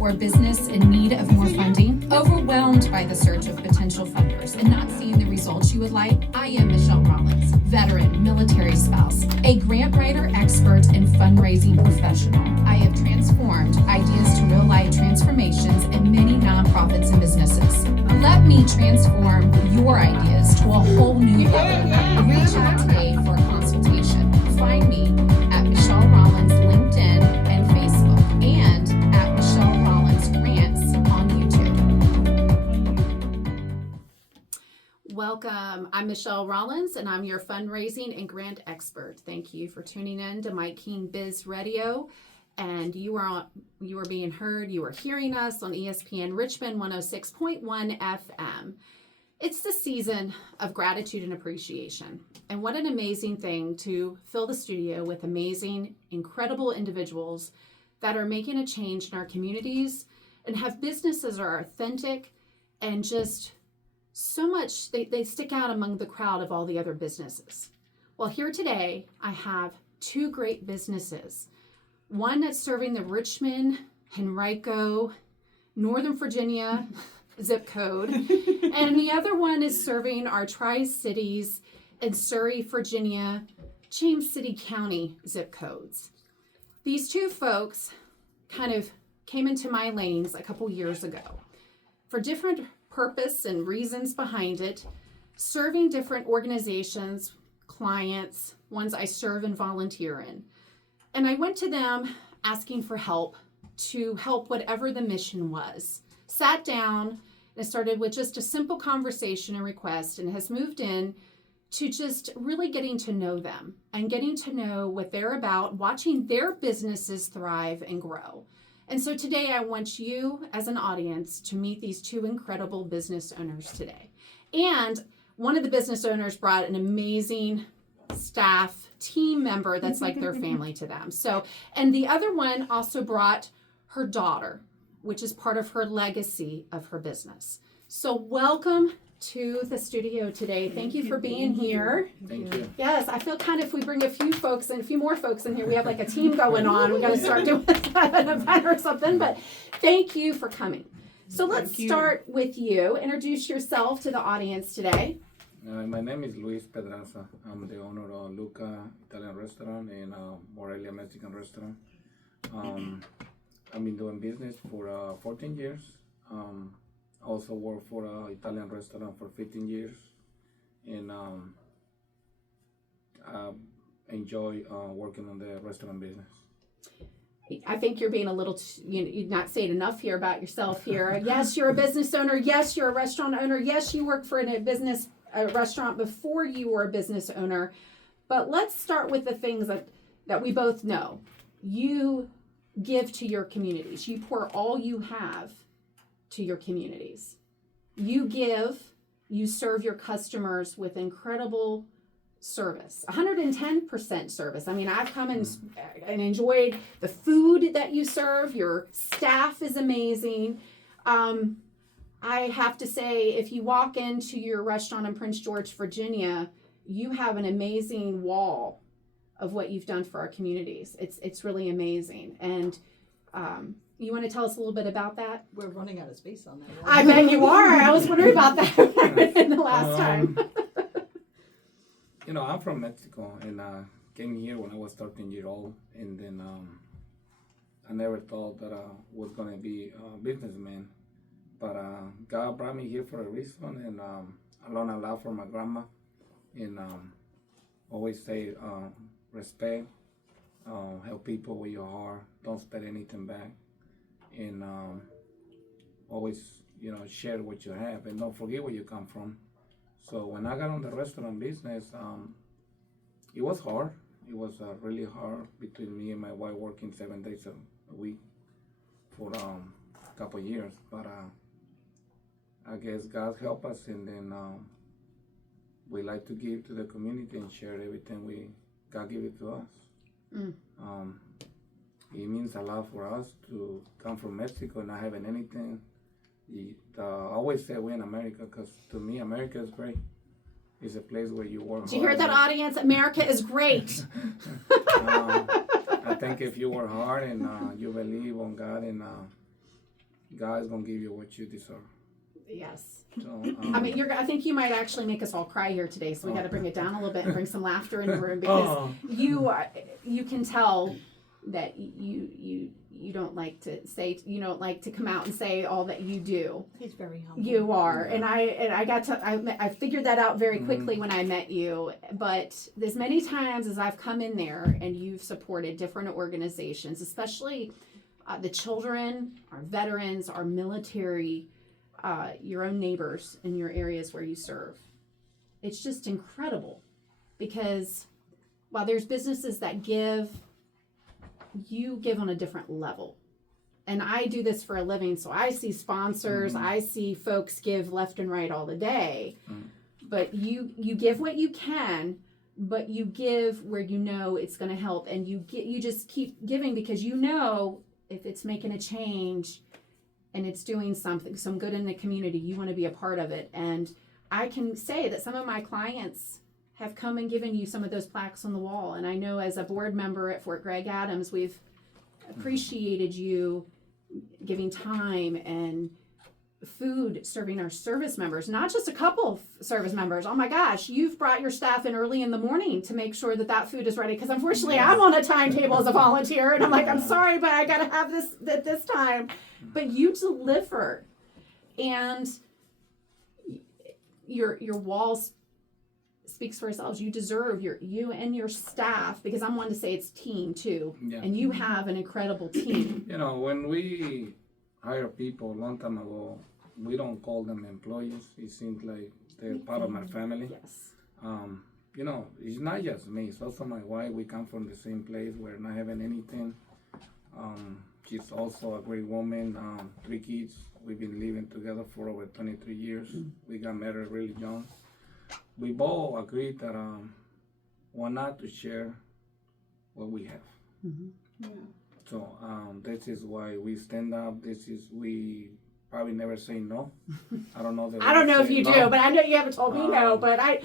or business in need of more funding? Overwhelmed by the search of potential funders and not seeing the results you would like? I am Michelle Rollins, veteran military spouse, a grant writer expert and fundraising professional. I have transformed ideas to real-life transformations in many nonprofits and businesses. Let me transform your ideas to a whole new level. Reach out today for a consultation. Find me at Michelle Rollins LinkedIn and Facebook, and at Michelle Rollins Grants on YouTube. Welcome. I'm Michelle Rollins, and I'm your fundraising and grant expert. Thank you for tuning in to My King Biz Radio. And you are being heard. You are hearing us on ESPN Richmond 106.1 FM. It's the season of gratitude and appreciation. And what an amazing thing to fill the studio with amazing, incredible individuals that are making a change in our communities and have businesses that are authentic and just so much, they stick out among the crowd of all the other businesses. Well, here today, I have two great businesses. One that's serving the Richmond, Henrico, Northern Virginia zip code, and the other one is serving our Tri-Cities and Surrey, Virginia, James City County zip codes. These two folks kind of came into my lanes a couple years ago for different purpose and reasons behind it, serving different organizations, clients, ones I serve and volunteer in. And I went to them asking for help to help whatever the mission was. Sat down and started with just a simple conversation and request, and has moved in to just really getting to know them and getting to know what they're about, watching their businesses thrive and grow. And so today I want you as an audience to meet these two incredible business owners today. And one of the business owners brought an amazing staff team member that's like their family to them. So, and the other one also brought her daughter, which is part of her legacy of her business. So welcome to the studio today. Thank you for being here. Thank you. Yes, I feel kind of if we bring a few more folks in here, we have like a team going on. We got to start doing an event or something, but thank you for coming. So let's start with you. Introduce yourself to the audience today. My name is Luis Pedraza. I'm the owner of Luca Italian Restaurant and Morelia Mexican Restaurant. I've been doing business for 14 years. Also worked for an Italian restaurant for 15 years. And I enjoy working on the restaurant business. I think you're being a little, you're not saying enough here about yourself here. Yes, you're a business owner. Yes, you're a restaurant owner. Yes, you work for a restaurant before you were a business owner. But let's start with the things that we both know. You give to your communities. You pour all you have to your communities. You give, you serve your customers with incredible service, 110% service. I mean, I've come and enjoyed the food that you serve. Your staff is amazing. I have to say, if you walk into your restaurant in Prince George, Virginia, you have an amazing wall of what you've done for our communities. It's really amazing. And you want to tell us a little bit about that? We're running out of space on that. I bet you are. I was wondering about that in the last time. I'm from Mexico, and came here when I was 13 years old, and then I never thought that I was going to be a businessman. But God brought me here for a reason, and I learned a lot from my grandma, and always say respect, help people with your heart, don't spend anything back, and always share what you have, and don't forget where you come from. So when I got on the restaurant business, it was hard. It was really hard between me and my wife working 7 days a week for a couple of years, but I guess God helped us, and then we like to give to the community and share everything God give it to us. It means a lot for us to come from Mexico and not having anything. I always say we're in America, because to me, America is great. It's a place where you work hard. Did you hear that, audience? America is great. I think if you work hard and you believe on God and God is gonna give you what you deserve. Yes. So, I mean, I think you might actually make us all cry here today, so we got to bring it down a little bit and bring some laughter in the room because you can tell that you don't like to say, you don't like to come out and say all that you do. He's very humble. You are, and I figured that out very quickly when I met you. But as many times as I've come in there and you've supported different organizations, especially the children, our veterans, our military, your own neighbors in your areas where you serve, it's just incredible. Because while there's businesses that give, you give on a different level. And I do this for a living, so I see sponsors, I see folks give left and right all the day. But you give what you can, but you give where you know it's going to help, and you just keep giving because you know if it's making a change and it's doing some good in the community, you want to be a part of it. And I can say that some of my clients have come and given you some of those plaques on the wall. And I know as a board member at Fort Gregg Adams, we've appreciated you giving time and food, serving our service members, not just a couple of service members. Oh my gosh, you've brought your staff in early in the morning to make sure that food is ready. Because unfortunately, I'm on a timetable as a volunteer, and I'm like, I'm sorry, but I got to have this at this time. But you delivered, and your walls speaks for ourselves. You deserve you and your staff, because I'm one to say it's team too. Yeah. And you have an incredible team. You know, when we hire people a long time ago, we don't call them employees. It seems like they're part of my family. Yes. You know, it's not just me, it's also my wife. We come from the same place. We're not having anything. She's also a great woman, 3 kids. We've been living together for over 23 years. We got married really young. We both agreed that why not to share what we have. Yeah. So this is why we stand up. We probably never say no. I don't know. I don't know if you do, but I know you haven't told me no. But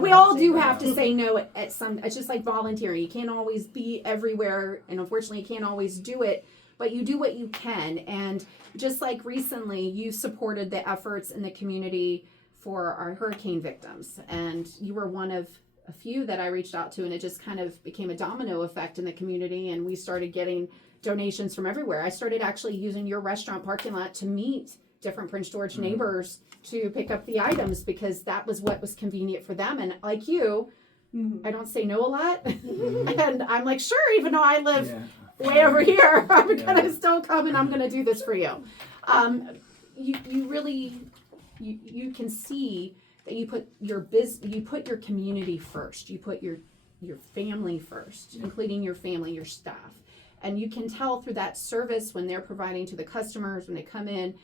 we all do have to say no at some. It's just like volunteering. You can't always be everywhere, and unfortunately, you can't always do it. But you do what you can, and just like recently, you supported the efforts in the community for our hurricane victims, and you were one of a few that I reached out to, and it just kind of became a domino effect in the community, and we started getting donations from everywhere. I started actually using your restaurant parking lot to meet different Prince George neighbors to pick up the items, because that was what was convenient for them. And like you, I don't say no a lot, and I'm like, sure, even though I live way over here, I'm gonna still come and I'm gonna do this for you. You really, you can see that you put your community first. You put your family first, including your family, your staff. And you can tell through that service when they're providing to the customers, when they come in,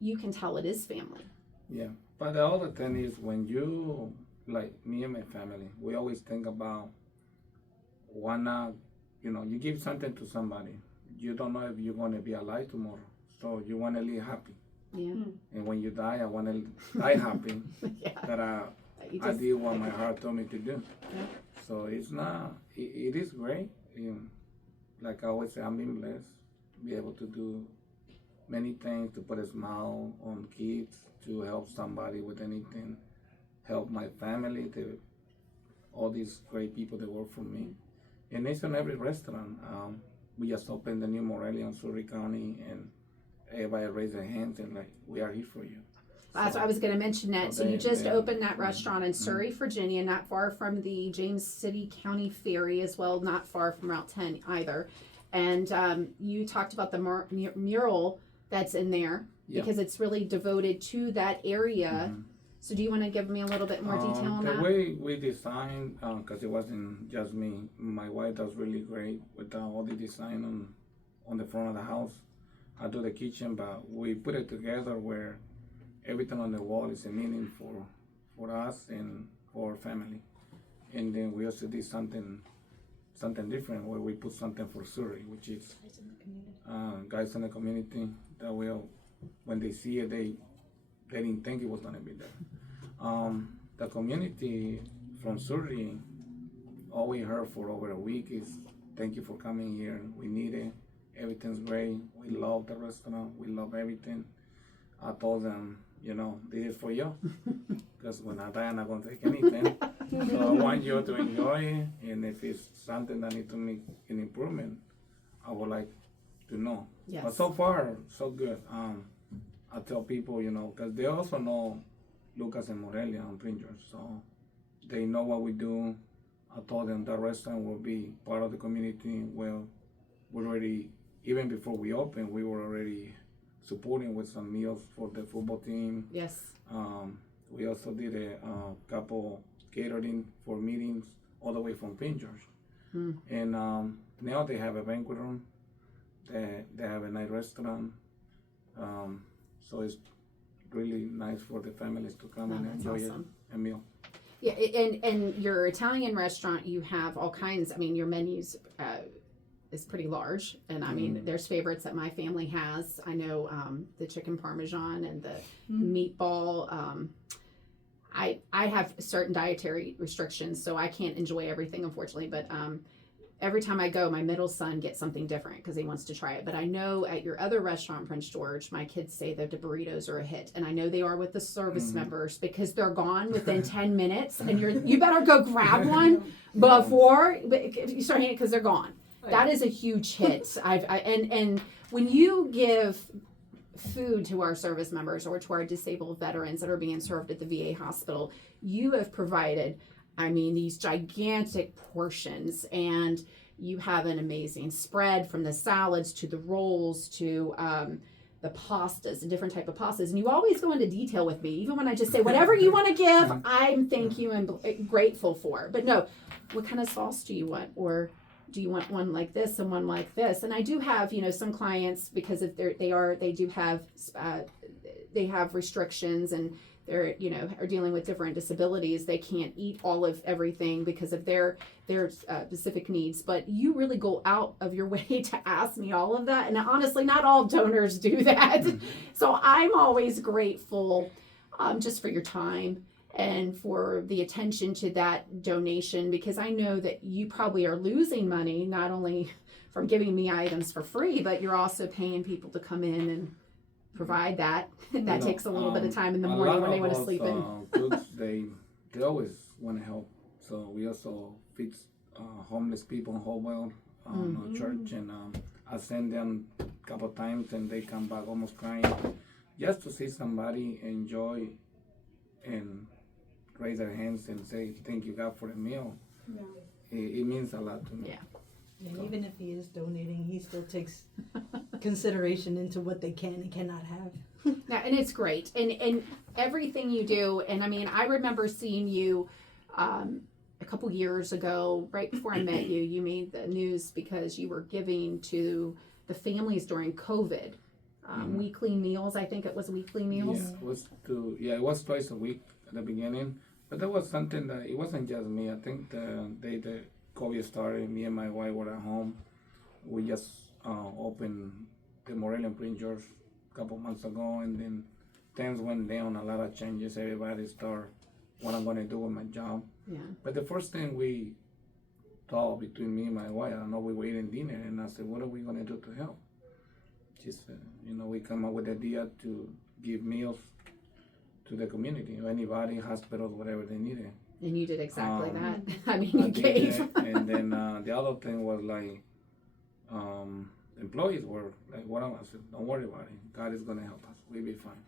you can tell it is family. Yeah, but the other thing is, when you, like me and my family, we always think about why not, you give something to somebody. You don't know if you're going to be alive tomorrow. So you want to live happy. Yeah. And when you die, I want to die happy that I did what my heart told me to do. Yeah. So it's not, it is great. Like I always say, I'm being blessed, be able to do many things, to put a smile on kids, to help somebody with anything, help my family, all these great people that work for me. And it's in every restaurant. We just opened the new Morelia in Surrey County, and everybody raised their hands and like, we are here for you. That's what I was going to mention that. So you just opened that restaurant in Surrey, Virginia, not far from the James City County Ferry as well, not far from Route 10 either. And you talked about the mural that's in there because it's really devoted to that area. So do you want to give me a little bit more detail on that? The way we designed, because it wasn't just me, my wife does really great with all the design on the front of the house. I do the kitchen, but we put it together where everything on the wall is a meaning for us and for our family. And then we also did something different where we put something for Surrey, which is guys in the community that will, when they see it, they didn't think it was going to be there. The community from Surrey, all we heard for over a week is, thank you for coming here, we need it. Everything's great. We love the restaurant. We love everything. I told them, this is for you. Because when I die, I'm not going to take anything. So I want you to enjoy it. And if it's something that needs to make an improvement, I would like to know. Yes. But so far, so good. I tell people, because they also know Lucas and Morelia and Pringers. So they know what we do. I told them that restaurant will be part of the community. Well, we already, even before we opened, we were already supporting with some meals for the football team. Yes. We also did a couple catering for meetings all the way from Pringers. And now they have a banquet room. They have a nice restaurant. So it's really nice for the families to come and enjoy a meal. Yeah, and your Italian restaurant, you have all kinds. I mean, your menus is pretty large, and I mean, there's favorites that my family has. I know the chicken parmesan and the meatball. I have certain dietary restrictions, so I can't enjoy everything, unfortunately. But every time I go, my middle son gets something different because he wants to try it. But I know at your other restaurant, Prince George, my kids say that the burritos are a hit, and I know they are with the service members because they're gone within 10 minutes, and you better go grab one before you start eating it because they're gone. That is a huge hit. And when you give food to our service members or to our disabled veterans that are being served at the VA hospital, you have provided, I mean, these gigantic portions, and you have an amazing spread from the salads to the rolls to the pastas and different type of pastas. And you always go into detail with me, even when I just say, whatever you want to give, I'm thank you and grateful for. But no, what kind of sauce do you want? Or do you want one like this and one like this? And I do have, some clients, because if they have restrictions, and they're, are dealing with different disabilities. They can't eat all of everything because of their specific needs. But you really go out of your way to ask me all of that. And honestly, not all donors do that. So I'm always grateful just for your time and for the attention to that donation, because I know that you probably are losing money, not only from giving me items for free, but you're also paying people to come in and provide that. That takes a little bit of time in the morning when they want to sleep in. Groups, they always want to help. So we also feed homeless people in Hopewell church, and I send them a couple times, and they come back almost crying, just to see somebody enjoy and raise their hands and say thank you God for the meal. Yeah. It means a lot to me. Yeah. And even if he is donating, he still takes consideration into what they can and cannot have. Yeah, and it's great. And everything you do, and I mean, I remember seeing you a couple years ago, right before I met you. You made the news because you were giving to the families during COVID. Weekly meals, I think it was weekly meals. Yeah, it was twice a week at the beginning. But there was something that, it wasn't just me. I think the day that COVID started, me and my wife were at home. We just opened the Morelia and Prince George a couple months ago, and then things went down, a lot of changes. Everybody started what I'm going to do with my job. Yeah. But the first thing we thought between me and my wife, I know we were eating dinner, and I said, what are we going to do to help? She said, we come up with the idea to give meals to the community, or anybody, hospitals, whatever they needed. And you did exactly that. I mean, you gave. And then the other thing was like, employees were like, what am I said? Don't worry about it. God is going to help us. We'll be fine.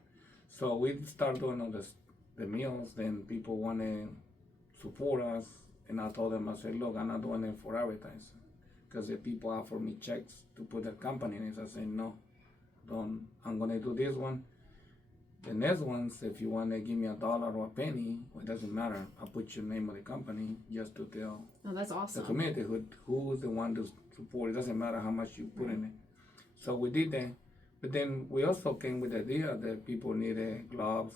So we start doing all the meals. Then people want to support us. And I told them, I said, look, I'm not doing it for advertising. Because the people offer me checks to put their company in it. I said, no, don't. I'm going to do this one. The next ones, if you want to give me $1 or a penny, it doesn't matter. I'll put your name of the company just to tell that's awesome. the community who's the one to support. It doesn't matter how much you put in it. So we did that. But then we also came with the idea that people needed gloves,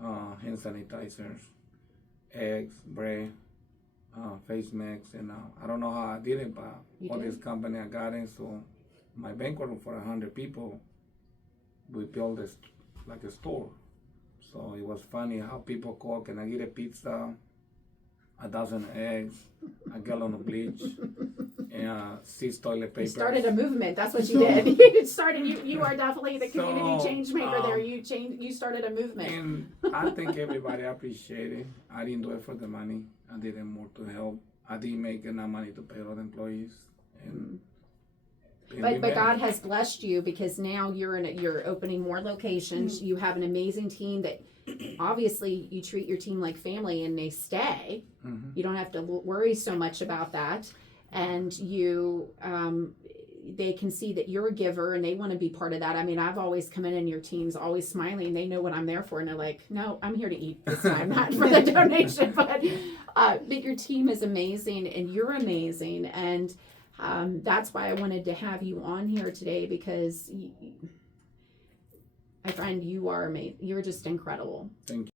hand sanitizers, eggs, bread, face masks. And I don't know how I did it, but this company I got in. So my banquet room for 100 people, we built this like a store. So it was funny how people call, can I get a pizza? 1,000 eggs, a gallon of bleach, and 6 toilet papers. You started a movement. That's what you did. You started. You are definitely the community So, change maker there. You started a movement. And I think everybody appreciated it. I didn't do it for the money. I did it more to help. I didn't make enough money to pay all the employees. And But God has blessed you because now you're opening more locations. You have an amazing team that obviously you treat your team like family and they stay. You don't have to worry so much about that, and they can see that you're a giver and they want to be part of that. I mean, I've always come in and your team's always smiling. They know what I'm there for, and they're like, "No, I'm here to eat this time, not for the donation." But your team is amazing and you're amazing, and that's why I wanted to have you on here today because I find you are amazing. You're just incredible. Thank you.